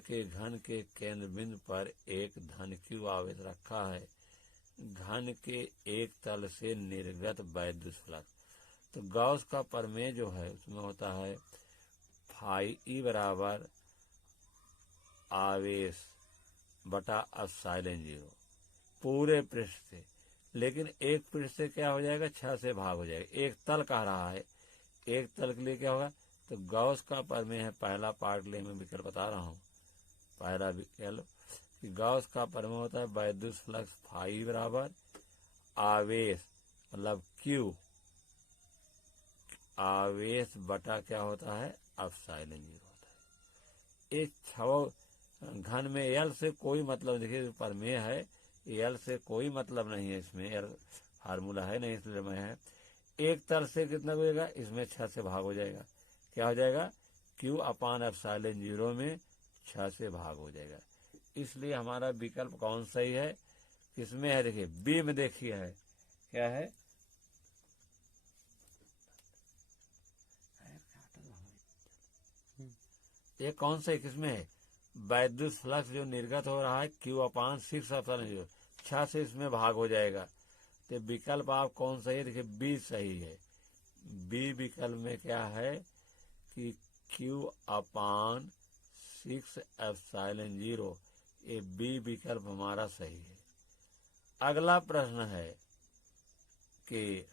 के घन के केंद्र बिंदु पर एक धन q आवेश रखा है। घन के एक तल से निर्गत वैद्युत फ्लक्स। तो गॉस का प्रमेय जो है उसमें होता है फाई ई बराबर आवेश बटा एप्सिलॉन 0 पूरे पृष्ठ से। लेकिन एक पृष्ठ से क्या हो जाएगा, 6 से भाग हो जाएगा। एक तल कह रहा है, एक तल के लिए क्या होगा, तो गॉस का प्रमेय है पहला पार्ट ले मैं विकल्प बता रहा हूँ। पहला विकल्प कि गॉस का प्रमेय होता है वैद्युत फ्लक्स फाई बराबर आवेश मतलब क्यू आवेश बटा क्या होता है एप्सिलॉन 0 होता है। एक छव घन में एल से कोई मतलब, देखिए प्रमेय है एल से कोई मतलब नहीं है, इसमें एल फार्मूला है नहीं, इसलिए मैं है एक तल से कितना हो जाएगा, इसमें 6 से भाग हो जाएगा। क्या हो जाएगा, क्यू अपान एप्सिलॉन 0 में 6 से भाग हो जाएगा। इसलिए हमारा विकल्प कौन सही है, किसमें है, देखिए बी में देखिए है, क्या है, ये कौन सा है, किसमें है, वैद्युत फ्लक्स जो निर्गत हो रहा है क्यू अपान 6 एप्सिलॉन 0 6 से इसमें भाग हो जाएगा। तो विकल्प आप कौन सा है, देखिए बी सही है। बी विकल्प में क्या है कि क्यू अपान 6 एप्सिलॉन 0, ये बी विकल्प हमारा सही है। अगला प्रश्न है कि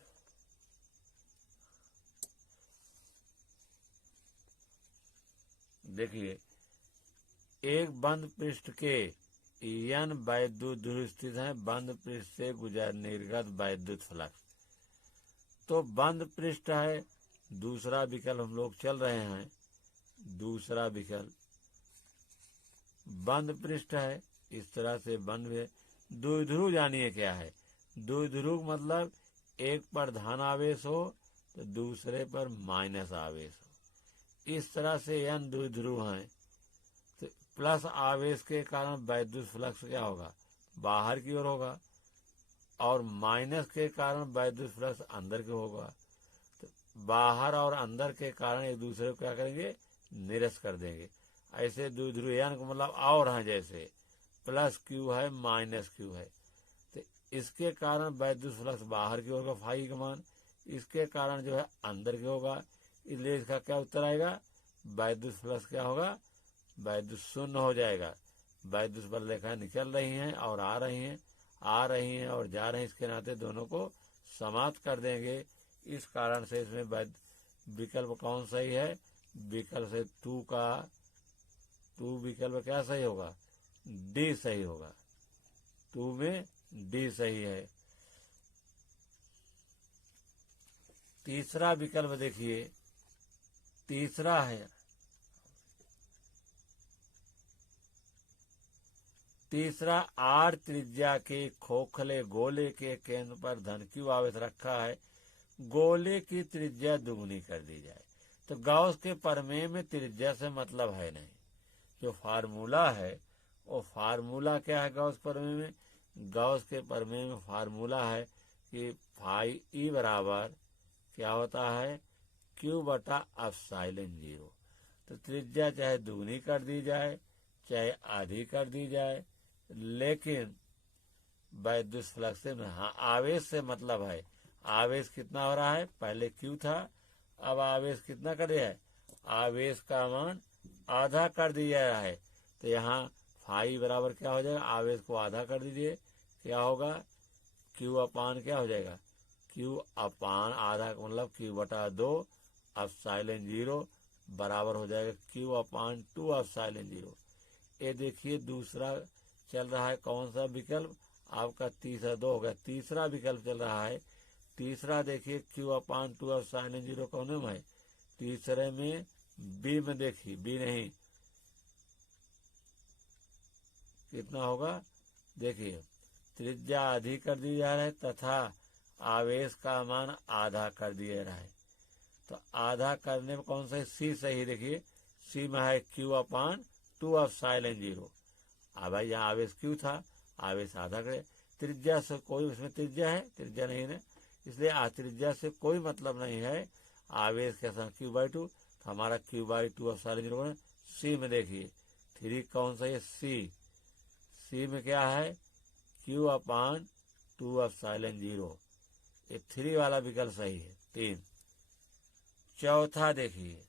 देखिए एक बंद पृष्ठ के n वैद्युत ध्रुव स्थित है, बंद पृष्ठ से गुजर निर्गत वैद्युत फ्लक्स। तो बंद पृष्ठ है, दूसरा विकल्प हम लोग चल रहे हैं, दूसरा विकल्प बंद पृष्ठ है, इस तरह से बंद है। द्विध्रुव जानिए क्या है, द्विध्रुव मतलब एक पर धन आवेश हो तो दूसरे पर माइनस आवेश हो। इस तरह से n द्विध्रुव हैं, तो प्लस आवेश के कारण वैद्युत फ्लक्स क्या होगा, बाहर की ओर होगा, और माइनस के कारण वैद्युत फ्लक्स अंदर की होगा। तो बाहर और अंदर के कारण एक दूसरे को क्या करेंगे, निरस्त कर देंगे। ऐसे द्विध्रुव यान को मतलब और हैं, जैसे प्लस क्यू है माइनस क्यू है, तो इसके कारण वैद्युत फ्लक्स बाहर की होगा फाई का मान, इसके कारण जो है अंदर की होगा। इसलिए इसका क्या उत्तर आएगा, वैद्युत फ्लक्स क्या होगा, वैद्युत शून्य हो जाएगा। वैद्युत बल रेखाएं निकल रही हैं और आ रही हैं, आ रही हैं और जा रही हैं, इसके नाते दोनों को समाप्त कर देंगे। इस कारण से इसमें विकल्प कौन सही है, विकल्प से 2 विकल्प क्या सही होगा, डी सही होगा। 2 में डी सही है। तीसरा विकल्प देखिए, तीसरा है, तीसरा आर त्रिज्या के खोखले गोले के केंद्र पर धन क्यू आवेश रखा है, गोले की त्रिज्या दुगुनी कर दी जाए। तो गॉस के प्रमेय में त्रिज्या से मतलब है नहीं, जो फार्मूला है वो फार्मूला क्या है गॉस प्रमेय में, गॉस के प्रमेय में फार्मूला है कि फाई ई बराबर क्या होता है, क्यू बटा एप्सिलॉन 0। तो त्रिज्या चाहे दुगनी कर दी जाए चाहे आधी कर दी जाए, लेकिन वैद्युत फ्लक्स से हाँ आवेश से मतलब है। आवेश कितना हो रहा है, पहले क्यू था, अब आवेश कितना कर दिया है, आवेश का मान आधा कर दिया है। तो यहाँ फाई बराबर क्या हो जाएगा, आवेश को आधा कर दीजिए, क्या होगा, क्यू अपान क्या हो जाएगा, क्यू अपान आधा मतलब क्यू बटा 2 एप्सिलॉन 0 बराबर हो जाएगा क्यू अपान 2 एप्सिलॉन 0। ये देखिए दूसरा चल रहा है कौन सा विकल्प आपका, तीसरा 2 हो गया, तीसरा विकल्प चल रहा है। तीसरा देखिए क्यू अपान 2 एप्सिलॉन 0 कौन में है, तीसरे में बी में देखिए, बी नहीं कितना होगा, देखिए त्रिज्या आधी कर दी जा रहा है तथा आवेश का मान आधा कर दिया रहा है। तो आधा करने में कौन सा सी सही, देखिए सी में है क्यू अपान 2 एप्सिलॉन 0। अब भाई यहाँ आवेश क्यू था, आवेश आधा करे, त्रिज्या से कोई उसमें त्रिज्या है, त्रिज्या नहीं है, इसलिए त्रिज्या से कोई मतलब नहीं है। आवेश के साथ क्यू बाई 2, तो हमारा क्यू बाई 2 एप्सिलॉन 0 सी में देखिए 3 कौन सा है? सी में क्या है? Q/2ε0। ये 3 वाला विकल्प सही है। 3। चौथा देखिए,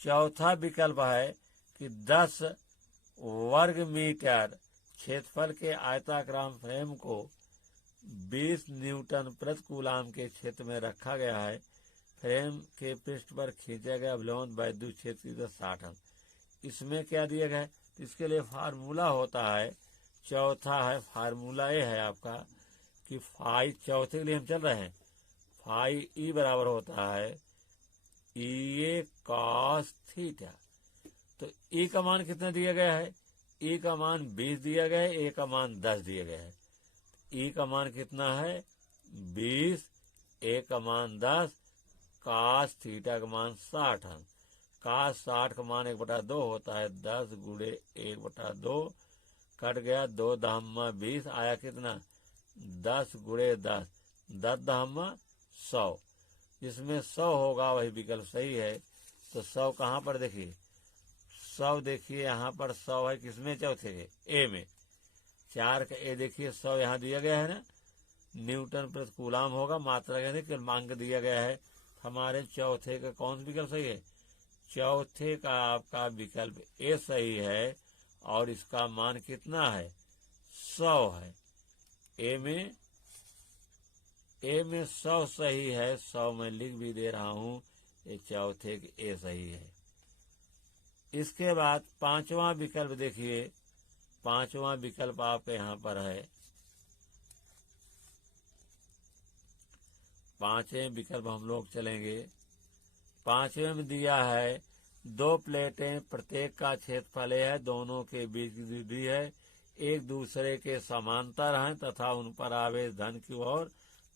चौथा विकल्प है कि 10 वर्ग मीटर क्षेत्रफल के आयताकार फ्रेम को 20 न्यूटन प्रति कूलाम के क्षेत्र में रखा गया है। फ्रेम के पृष्ठ पर खींचा गया अवलंबन वैद्युत क्षेत्र की 60 अंश। इसमें क्या दिया गया है? तो इसके लिए फार्मूला होता है, चौथा है फार्मूला ये है आपका कि फाई, चौथे के लिए हम चल रहे हैं, फाई ई बराबर होता है ई कॉस थीटा। तो ई का मान कितना दिया गया है? ई का मान 20 दिया गया है, ए का मान 10 दिया गया है। ई का मान कितना है? 20, ए का मान 10, कास थीटा का मान 60 अंश। कास 60 का मान 1/2 होता है, 10 गुणे 1/2 कट गया, 2 दहम्मा 20 आया कितना? 10 गुणे 10, 10 दहम्मा 100। जिसमें 100 होगा वही विकल्प सही है। तो 100 कहाँ पर देखिए? 100 देखिए यहाँ पर 100 है किसमें? चौथे के ए में। 4 का ए देखिए 100 यहाँ दिया गया है ना, न्यूटन प्रति कूलाम होगा, मात्रा कहने के मांग दिया गया है। हमारे चौथे का कौन सा विकल्प सही है? चौथे का आपका विकल्प ए सही है और इसका मान कितना है? 100 है। ए में 100 सही है, 100 मैं लिख भी दे रहा हूं, ये चौथे के ए सही है। इसके बाद पांचवा विकल्प देखिए, पांचवा विकल्प आपके यहाँ पर है। पांचवें विकल्प हम लोग चलेंगे। पांचवें में दिया है 2 प्लेटें, प्रत्येक का क्षेत्रफल है, दोनों के बीच की दूरी है, एक दूसरे के समांतर हैं तथा उन पर आवेश धन क्यू और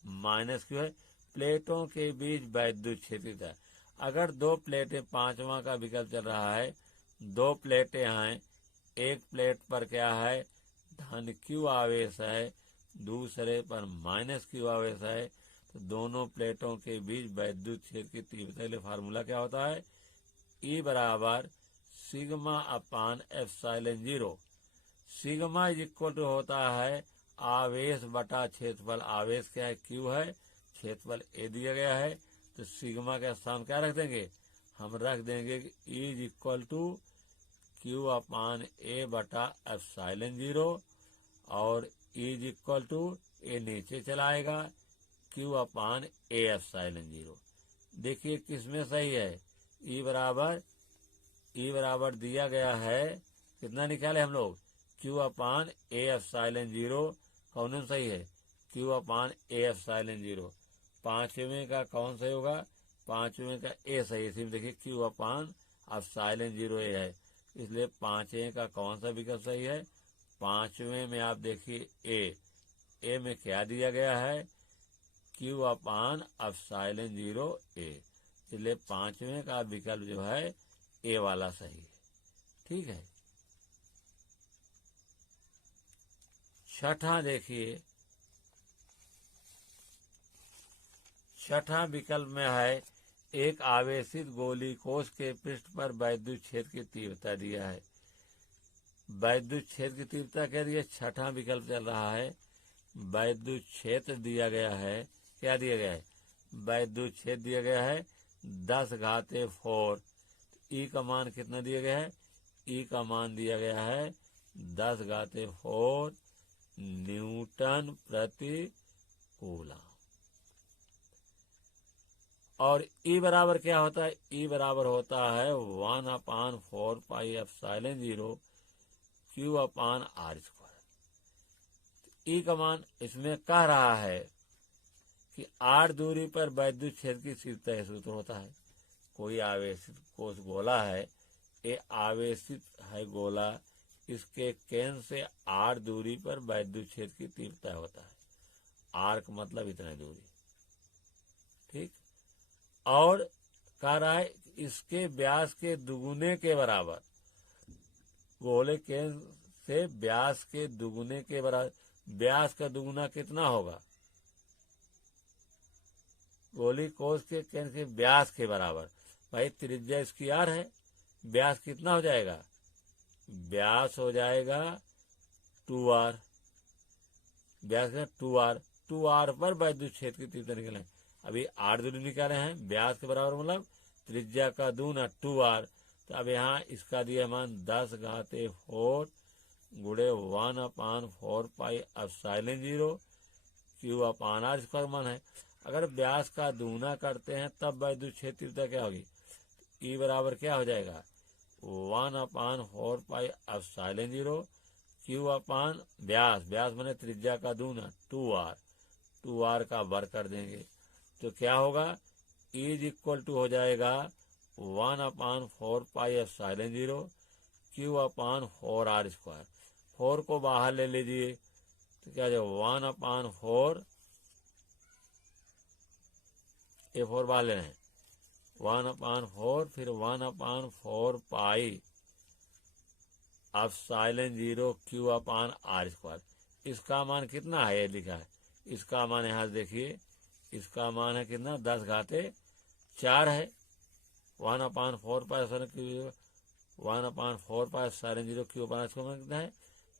माइनस क्यू है। प्लेटों के बीच वैद्युत क्षेत्र है। अगर 2 प्लेटें, पांचवा का विकल्प चल रहा है, 2 प्लेटें हैं, एक प्लेट पर क्या है? धन क्यू आवेश है, दूसरे पर माइनस क्यू आवेश है। तो दोनों प्लेटों के बीच वैद्युत क्षेत्र की तीव्रता के लिए फार्मूला क्या होता है? E बराबर σ/ε0। सिग्मा इज इक्वल टू होता है आवेश बटा क्षेत्रफल। आवेश क्या है? क्यू है, क्षेत्रफल ए दिया गया है, तो सिग्मा का स्थान क्या रख देंगे? हम रख देंगे कि E is equal to Q/A बटा ε0 और E इज इक्वल टू ए नीचे चलाएगा Q/A ε0। देखिए किसमें सही है? E बराबर दिया गया है, कितना निकाले हम लोग? Q/A ε0। कौन सा सही है? Q/A ε0। पांचवें का कौन सही होगा? पांचवें का ए सही है। इसमें देखिए Q/ε0 ए है, इसलिए पांचवें का कौन सा विकल्प सही है? पांचवें में आप देखिए ए में क्या दिया गया है? Q/ε0 ए, इसलिए पांचवें का विकल्प जो है ए वाला सही है। ठीक है। छठा देखिए, छठा विकल्प में है एक आवेशित गोली कोश के पृष्ठ पर वैद्युत क्षेत्र की तीव्रता दिया है। वैद्युत क्षेत्र की तीव्रता क्या दी है? छठा विकल्प चल रहा है, वैद्युत क्षेत्र दिया गया है। क्या दिया गया है? वैद्युत क्षेत्र दिया गया है 10⁴। ई का मान कितना दिया गया है? ई का मान दिया गया है 10⁴ न्यूटन प्रति कूलम। और ई बराबर क्या होता है? ई बराबर होता है 1/4πε0 Q/r²। ई का मान इसमें कह रहा है कि r दूरी पर वैद्युत क्षेत्र की तीव्रता सूत्र होता है। कोई आवेशित कोश गोला है, ये आवेशित है गोला, इसके केंद्र से r दूरी पर वैद्युत क्षेत्र की तीव्रता होता है। r का मतलब इतना दूरी, ठीक। और कह रहा है इसके व्यास के दुगुने के बराबर, गोले केंद्र से व्यास के दुगुने के बराबर। व्यास का दुगुना कितना होगा? गोली कोष के केंद्र के व्यास के बराबर। भाई त्रिज्या इसकी आर है, व्यास कितना हो जाएगा, व्यास हो जाएगा 2r, व्यास का 2r, 2r पर वैद्युत क्षेत्र की तीव्रता निकले। अभी r दूरी निकाले हैं, व्यास के बराबर मतलब त्रिज्या का दूना 2r। तो अब यहाँ इसका दिया मान 10⁴ गुणे 1/4 पाई एप्सिलॉन 0 q/r स्क्वायर मान है। अगर व्यास का दूना करते हैं तब वैद्युत क्षेत्र तीव्रता क्या होगी, ई बराबर क्या हो जाएगा 1/4 पाई एप्सिलॉन 0 q/, व्यास मैंने त्रिज्या का दूना 2r का वर्ग कर देंगे तो क्या होगा, इज इक्वल टू हो जाएगा 1/4 पाई एप्सिलॉन 0 q/4r स्क्वायर। 4 को बाहर ले लीजिए तो क्या हो जाएगा 1/4, ये 4 बाहर ले रहे हैं, 1/4 फिर 1/4 पाई एप्सिलॉन 0 q/r स्क्वायर। इसका मान कितना है, ये लिखा है, इसका मान यहाँ देखिए, इसका मान है कितना 10⁴ है। 1/4 pi epsilon 1/4 pi epsilon 0 q/r square कितना है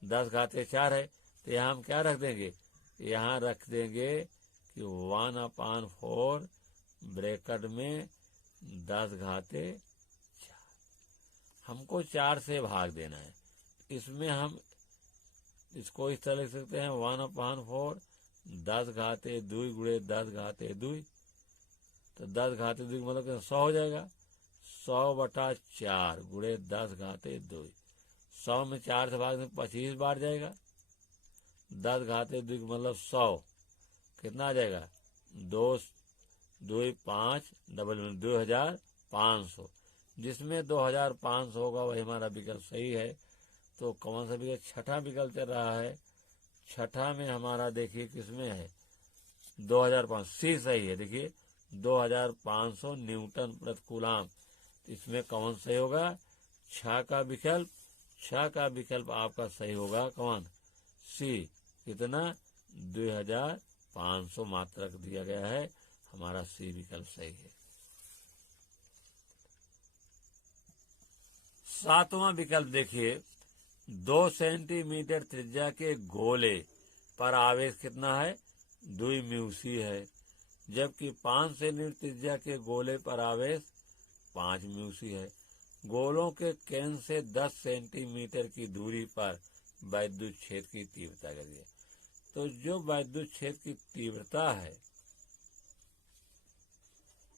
10⁴ है। तो यहाँ हम क्या रख देंगे, यहाँ रख देंगे कि 1/4 ब्रैकेट में 10⁴ हमको 4 से भाग देना है। इसमें हम इसको इस तरह लिख सकते हैं 1/4 10⁻² गुणे 10⁻², तो 10⁻² मतलब 100 हो जाएगा, 100/4 गुणे 10⁻²। 100 में 4 से भाग में 25 बार जाएगा, 10⁻² मतलब 100 कितना आ जाएगा 2 2 5 डबल 2500, जिसमें 2500 होगा वही हमारा विकल्प सही है। तो कौन सा विकल्प, छठा विकल्प चल रहा है। छठा में हमारा देखिए किसमें है 2500, सी सही है। देखिए 2500 न्यूटन प्रति कूलाम, इसमें कौन सही होगा, छह का विकल्प आपका सही होगा कौन, सी। कितना 2500 मात्रक दिया गया है, हमारा सी विकल्प सही है। 7वां विकल्प देखिए, 2 सेंटीमीटर त्रिज्या के गोले पर आवेश कितना है 2 म्यूसी है, जबकि 5 सेंटीमीटर त्रिज्या के गोले पर आवेश 5 म्यूसी है। गोलों के केंद्र से 10 सेंटीमीटर की दूरी पर वैद्युत क्षेत्र की तीव्रता कर दिया। तो जो वैद्युत क्षेत्र की तीव्रता है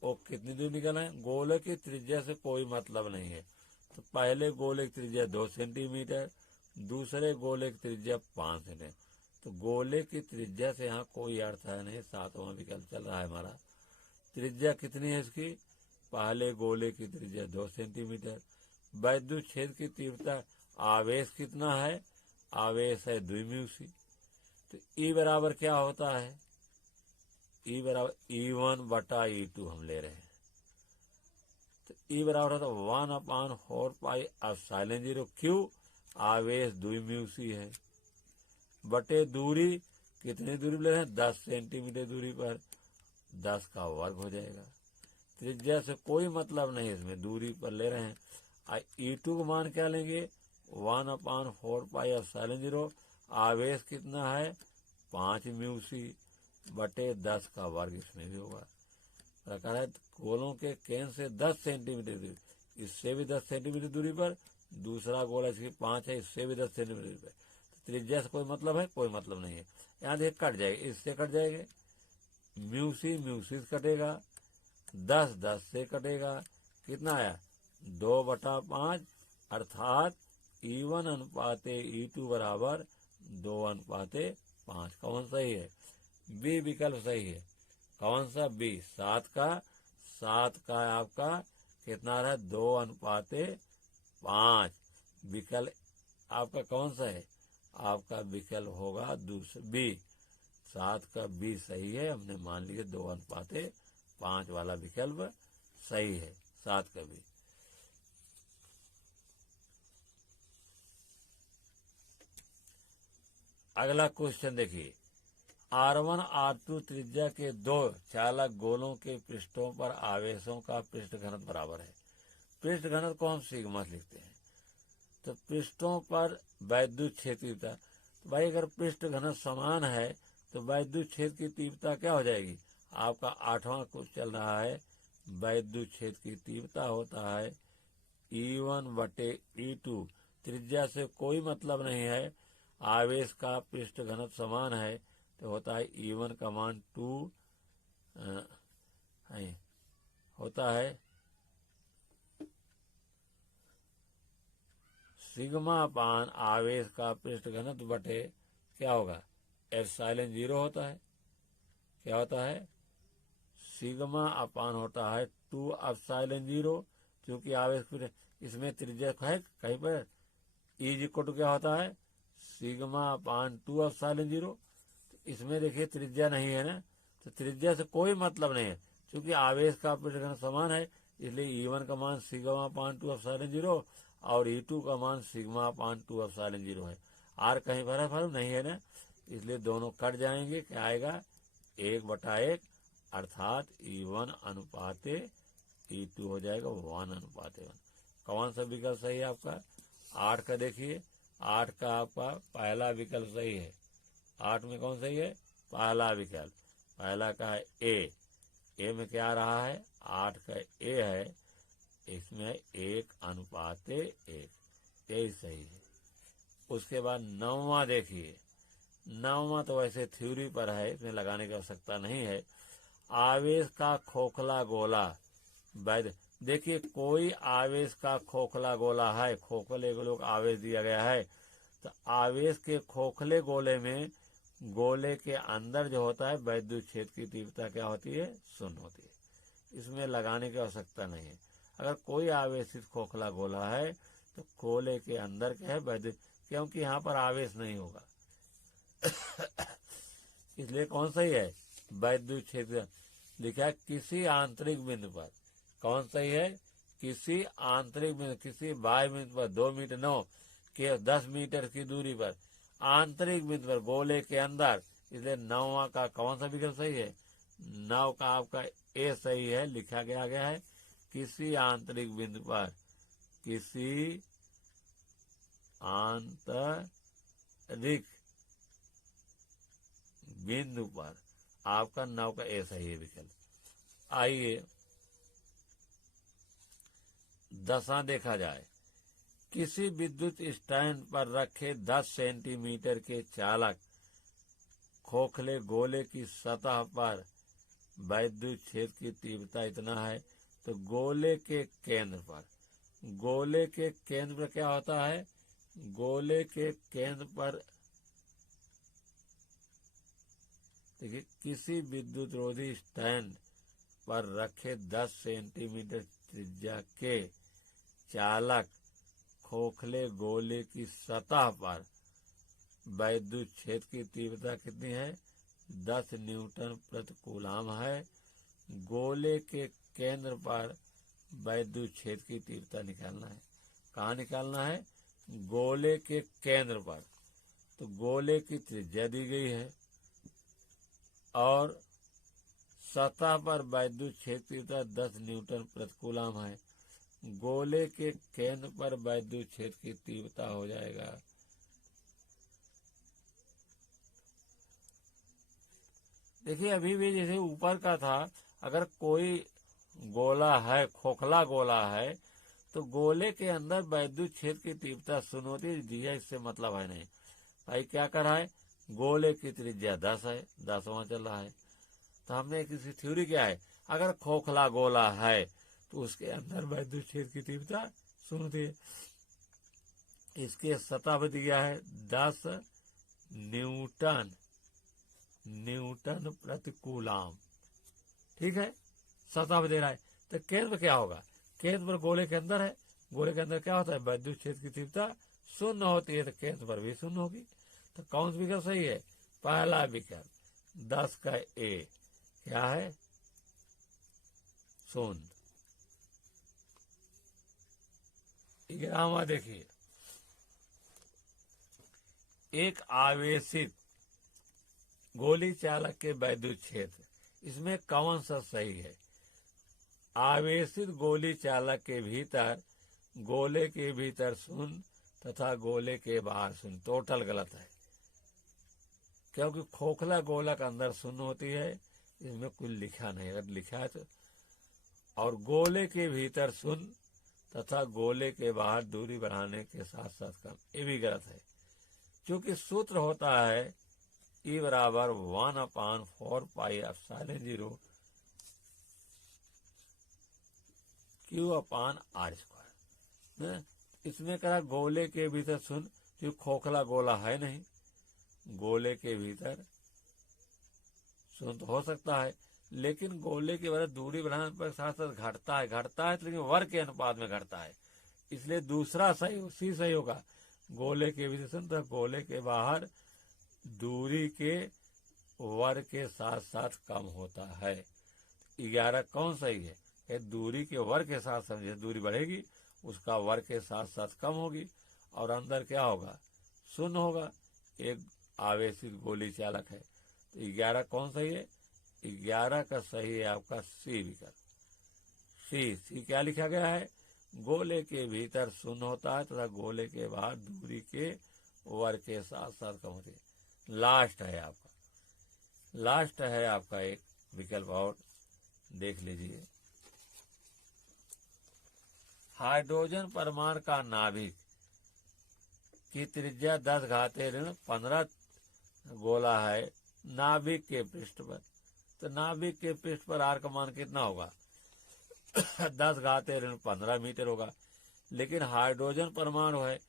वो कितनी दूर निकला है, गोले की त्रिज्या से कोई मतलब नहीं है। तो पहले गोले की त्रिज्या 2 सेंटीमीटर, दूसरे गोले की त्रिज्या 5 सेंटीमीटर, तो गोले की त्रिज्या से यहाँ कोई अर्थ है नहीं। 7वां विकल्प चल रहा है हमारा। त्रिज्या कितनी है इसकी, पहले गोले की त्रिज्या 2 सेंटीमीटर, वैद्युत क्षेत्र की तीव्रता, आवेश कितना है, आवेश है 2 म्यूसी। तो ई बराबर क्या होता है, ई बराबर E1/E2 हम ले रहे हैं। तो ई बराबर होता है 1/4 पाई एप्सिलॉन 0 क्यू, आवेश 2 म्यूसी है, बटे दूरी, कितनी दूरी ले रहे हैं 10 सेंटीमीटर दूरी पर, 10 का वर्ग हो जाएगा। त्रिज्या से कोई मतलब नहीं, इसमें दूरी पर ले रहे हैं। E2 का मान क्या लेंगे 1/4 पाई एप्सिलॉन 0, आवेश कितना है 5 म्यूसी, बटे 10 का वर्ग इसमें भी होगा। प्रकार है गोलों के केंद्र से 10 सेंटीमीटर दूरी, इससे भी 10 सेंटीमीटर दूरी पर, दूसरा गोला इसकी 5 है, इससे भी 10 सेंटीमीटर दूरी पर। त्रिज्या से कोई मतलब है, कोई मतलब नहीं है। यहाँ देख कट जाएगा, इससे कट जाएंगे, म्यूसी से कटेगा, 10 से कटेगा, कितना आया 2/5, अर्थात E1/E2 बराबर 2/5। कौन सही है, बी विकल्प सही है। कौन सा, बी। 7 का आपका कितना रहा 2/5। विकल्प आपका कौन सा है, आपका विकल्प होगा दूसरा बी। 7 का बी सही है, हमने मान लिया 2/5 वाला विकल्प सही है, 7 का बी। अगला क्वेश्चन देखिए, R1 R2 त्रिज्या के दो चालक गोलों के पृष्ठों पर आवेशों का पृष्ठ घनत्व बराबर है। पृष्ठ घनत्व को हम सिग्मा लिखते हैं। तो पृष्ठों पर वैद्युत क्षेत्र की तीव्रता, तो भाई अगर पृष्ठ घनत्व समान है तो वैद्युत क्षेत्र की तीव्रता क्या हो जाएगी? आपका 8वां कुछ चल रहा है, वैद्युत क्षेत्र की तीव्रता होता है E1/E2। त्रिज्या से कोई मतलब नहीं है, आवेश का पृष्ठ घनत्व समान है तो होता है E1 का मान 2 होता है सिग्मा अपान आवेश का पृष्ठ घनत्व बटे क्या होगा? एप्सिलॉन 0 होता है। क्या होता है? सिग्मा अपान होता है 2 एप्सिलॉन 0, क्योंकि आवेश इसमें त्रिज्या है कहीं पर इज इक्वल टू क्या होता है? सिग्मा अपान 2 एप्सिलॉन 0। इसमें देखिए त्रिज्या नहीं है ना, तो त्रिज्या से कोई मतलब नहीं है, क्योंकि आवेश का पृष्ठ घनत्व समान है, इसलिए E1 का मान सिग्मा अपान 2 एप्सिलॉन 0 और E2 का मान सिग्मा अपान 2 एप्सिलॉन 0 है। आर कहीं फर्क नहीं है ना, इसलिए दोनों कट जाएंगे। क्या आएगा? 1/1 अर्थात E1 अनुपाते E2 हो जाएगा 1:1। कौन सा विकल्प सही है आपका? 8 का देखिए, 8 का आपका पहला विकल्प सही है। 8 में कौन सही है? पहला विकल्प, पहला का है ए में क्या आ रहा है? 8 का ए है, इसमें 1:1, यही सही है। उसके बाद 9वां देखिए, 9वां तो वैसे थ्योरी पर है, इसमें लगाने की आवश्यकता नहीं है। आवेश का खोखला गोला वैध, देखिए कोई आवेश का खोखला गोला है, खोखले गोले को आवेश दिया गया है, तो आवेश के खोखले गोले में गोले के अंदर जो होता है वैद्युत क्षेत्र की तीव्रता क्या होती है? 0 होती है। इसमें लगाने की आवश्यकता नहीं है। अगर कोई आवेशित खोखला गोला है तो गोले के अंदर क्या है? वैद्युत, क्योंकि यहाँ पर आवेश नहीं होगा इसलिए कौन सही है? वैद्युत क्षेत्र लिखा है किसी आंतरिक बिंदु पर। कौन सही है? किसी आंतरिक बिंदु, किसी बाह्य बिंदु पर 2 मीटर 9 के 10 मीटर की दूरी पर आंतरिक बिंदु पर गोले के अंदर, इसलिए 9वां का कौन सा विकल्प सही है? 9 का आपका ए सही है, लिखा गया है किसी आंतरिक बिंदु पर, किसी आंतरिक बिंदु पर आपका 9 का ए सही है विकल्प। आइए 10वां देखा जाए। किसी विद्युत स्टैंड पर रखे 10 सेंटीमीटर के चालक खोखले गोले की सतह पर वैद्युत क्षेत्र की तीव्रता इतना है, तो गोले के केंद्र पर, गोले के केंद्र पर क्या होता है? गोले के केंद्र पर देखिए, किसी विद्युत रोधी स्टैंड पर रखे 10 सेंटीमीटर त्रिज्या के चालक खोखले गोले की सतह पर वैद्युत क्षेत्र की तीव्रता कितनी है? 10 न्यूटन प्रति कूलाम है। गोले के केंद्र पर वैद्युत क्षेत्र की तीव्रता निकालना है। कहाँ निकालना है? गोले के केंद्र पर। तो गोले की त्रिज्या दी गई है और सतह पर वैद्युत क्षेत्र की तीव्रता 10 न्यूटन प्रति कूलाम है। गोले के केंद्र पर वैद्युत क्षेत्र की तीव्रता हो जाएगा देखिए अभी भी जैसे ऊपर का था, अगर कोई गोला है, खोखला गोला है, तो गोले के अंदर वैद्युत क्षेत्र की तीव्रता 0 होती है, इससे मतलब है नहीं। भाई क्या कर रहा है? गोले की त्रिज्या 10 है, 10वां चल रहा है, तो हमने किसी थ्योरी क्या है, अगर खोखला गोला है तो उसके अंदर वैद्युत क्षेत्र की तीव्रता 0 होती है। इसके सतह पर दिया है 10 न्यूटन प्रति कूलाम, ठीक है, सतह पर दे रहा है। तो केंद्र क्या होगा? केंद्र पर गोले के अंदर है, गोले के अंदर क्या होता है? वैद्युत क्षेत्र की तीव्रता 0 होती है, तो केंद्र पर भी 0 होगी। तो कौन सा विकल्प सही है? पहला विकल्प, 10 का ए क्या है? 0। 11वां देखिए, एक आवेशित गोली चालक के वैद्युत क्षेत्र, इसमें कौन सा सही है? आवेशित गोली चालक के भीतर गोले के भीतर शून्य तथा गोले के बाहर शून्य, टोटल गलत है, क्योंकि खोखला गोलक अंदर शून्य होती है, इसमें कुछ लिखा नहीं, अगर लिखा है तो। और गोले के भीतर शून्य तथा गोले के बाहर दूरी बढ़ाने के साथ साथ कम, ये भी गलत है, क्योंकि सूत्र होता है E बराबर 1/4πε0 Q/r²। इसमें कहा गोले के भीतर शून्य, जो खोखला गोला है नहीं, गोले के भीतर शून्य तो हो सकता है, लेकिन गोले के बाहर दूरी बढ़ाने पर साथ साथ घटता है तो लेकिन वर्ग के अनुपात में घटता है, इसलिए दूसरा सही सही होगा। गोले के भीतर शून्य तो गोले के बाहर दूरी के वर्ग के साथ साथ कम होता है। 11 कौन सही है? दूरी के वर्ग के साथ समझे, दूरी बढ़ेगी उसका वर्ग के साथ साथ कम होगी और अंदर क्या होगा? शून्य होगा। एक आवेशित गोली चालक है, तो 11 कौन सही है? 11 का सही है आपका सी विकल्प। सी क्या लिखा गया है? गोले के भीतर शून्य होता है तथा गोले के बाहर दूरी के वर्ग के साथ साथ कम होती है। लास्ट है आपका एक विकल्प और देख लीजिए। हाइड्रोजन परमाणु का नाभिक की त्रिज्या 10⁻15 गोला है नाभिक के पृष्ठ पर, तो नाभिक के पृष्ठ पर आर का मान कितना होगा? 10⁻15 मीटर होगा। लेकिन हाइड्रोजन परमाणु है,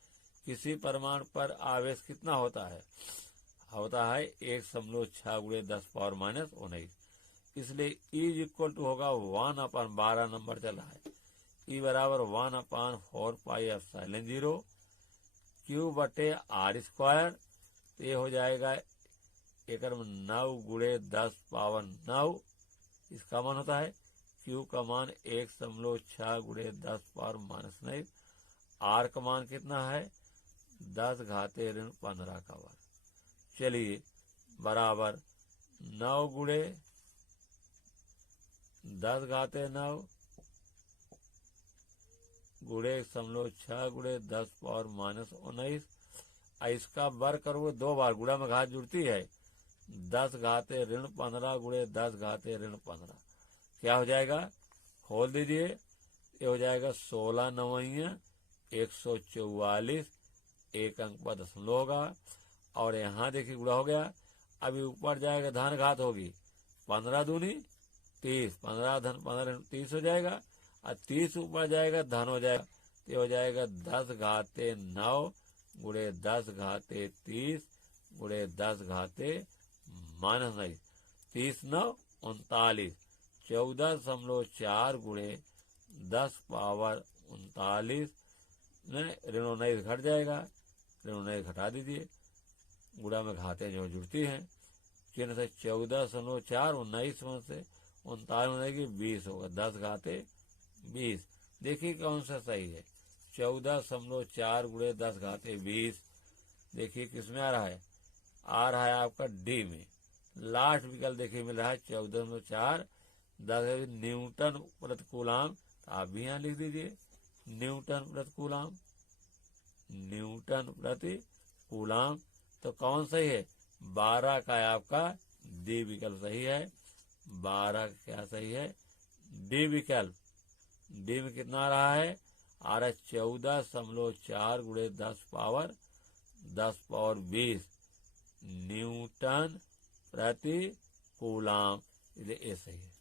किसी परमाणु पर आवेश कितना होता है? 1.6 × 10⁻⁻⁹, इसलिए E होगा 1/12 नंबर चला है। E बराबर 1/4πε0 Q/r², तो ये हो जाएगा 9 × 10⁻9, इसका मान होता है Q का मान 1.6 × 10⁻⁻⁹, R का मान कितना है? 10⁻15 का वर्ग। चलिए बराबर 9 × 10⁻9 × 1.6 × 10⁻19, इसका वर्ग करोगे 2 बार, गुणा में घात जुड़ती है, 10⁻15 × 10⁻15, क्या हो जाएगा? खोल दीजिए, ये हो जाएगा 16×9 144, एक अंक पर दशमलव होगा, और यहाँ देखिए गुणा हो गया। अभी ऊपर जाएगा धन घात होगी, 15 दूनी 30, 15 धन 15 30 हो जाएगा, और 30 ऊपर जाएगा धन हो जाएगा, तो हो जाएगा 10⁻9 × 10⁻30 × 10⁻−9, 30×9 39, 14.4 × 10⁻39 में ऋण 19 घट जाएगा, ऋण 19 घटा दीजिए, गुणा में घातें जो जुड़ती हैं, चिन्ह से 14.4 19 में से 39 20 होगा, 10⁻20। देखिए कौन सा सही है? 14.4 × 10⁻20, देखिए किसमें आ रहा है? आ रहा है आपका डी में। लास्ट विकल्प देखिए मिल रहा है 14.4 10 न्यूटन प्रति कूलाम, आप भी यहाँ लिख दीजिए न्यूटन प्रति कूलाम, न्यूटन प्रति कूलाम। तो कौन सही है? 12 का आपका डी विकल्प सही है। 12 क्या सही है? डी विकल्प। डी में कितना आ रहा है? आ रहा है 14.4 × 10⁻20 न्यूटन प्रति कूलाम, ये सही है।